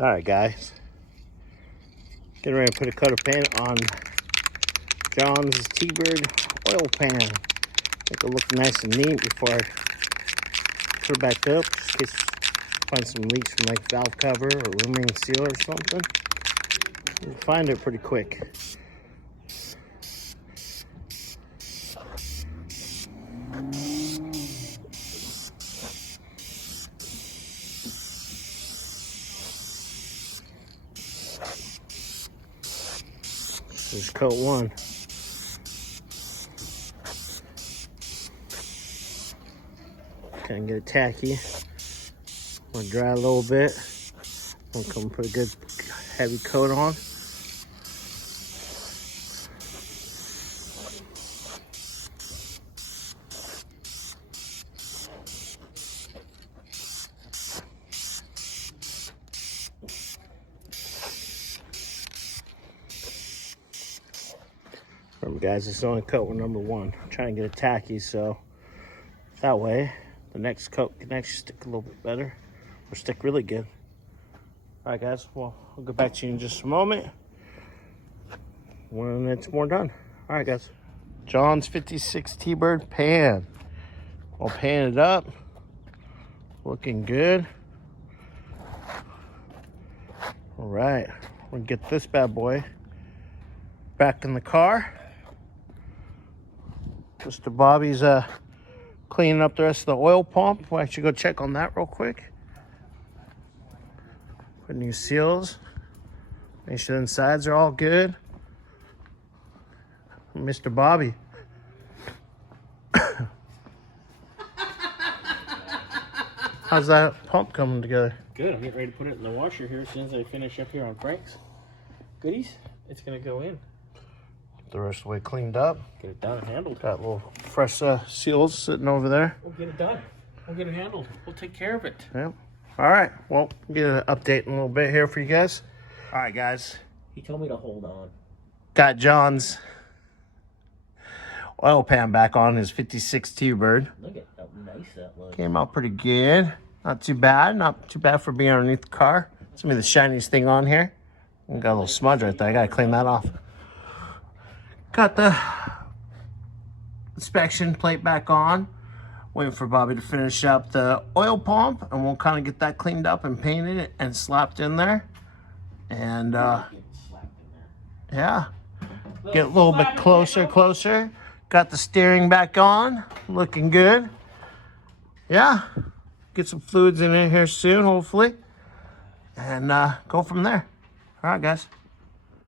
All right, guys. Getting ready to put a coat of paint on John's T-Bird oil pan. Make it look nice and neat before I put it back up, just in case I find some leaks from like valve cover or room ring seal or something. You'll find it pretty quick. There's coat one. Kind of get it tacky. Want to dry a little bit. Want to come put a good heavy coat on. Remember, guys, this is only coat number one. I'm trying to get it tacky so that way the next coat can actually stick a little bit better or stick really good. All right, guys, well, I'll get back to you in just a moment when it's more done. All right, guys. John's 56 T-Bird pan. I'll pan it up. Looking good. All right, we'll get this bad boy back in the car. Mr. Bobby's cleaning up the rest of the oil pump. We'll actually go check on that real quick. Put new seals. Make sure the insides are all good. Mr. Bobby. How's that pump coming together? Good. I'm getting ready to put it in the washer here as soon as I finish up here on Frank's goodies. It's going to go in. The rest of the way cleaned up. Get it done and handled. Got little fresh seals sitting over there. We'll get it done. We'll get it handled. We'll take care of it. Yep. All right. Well, we'll get an update in a little bit here for you guys. All right, guys. He told me to hold on. Got John's oil pan back on his 56 T-Bird. Look at how nice that looks. Came out pretty good. Not too bad. Not too bad for being underneath the car. It's gonna be the shiniest thing on here. Got a little smudge right there. I gotta clean that off. Got the inspection plate back on. Waiting for Bobby to finish up the oil pump, and we'll kind of get that cleaned up and painted and slapped in there. And yeah, get a little bit closer. Got the steering back on, looking good. Yeah, get some fluids in here soon, hopefully, and go from there. All right, guys.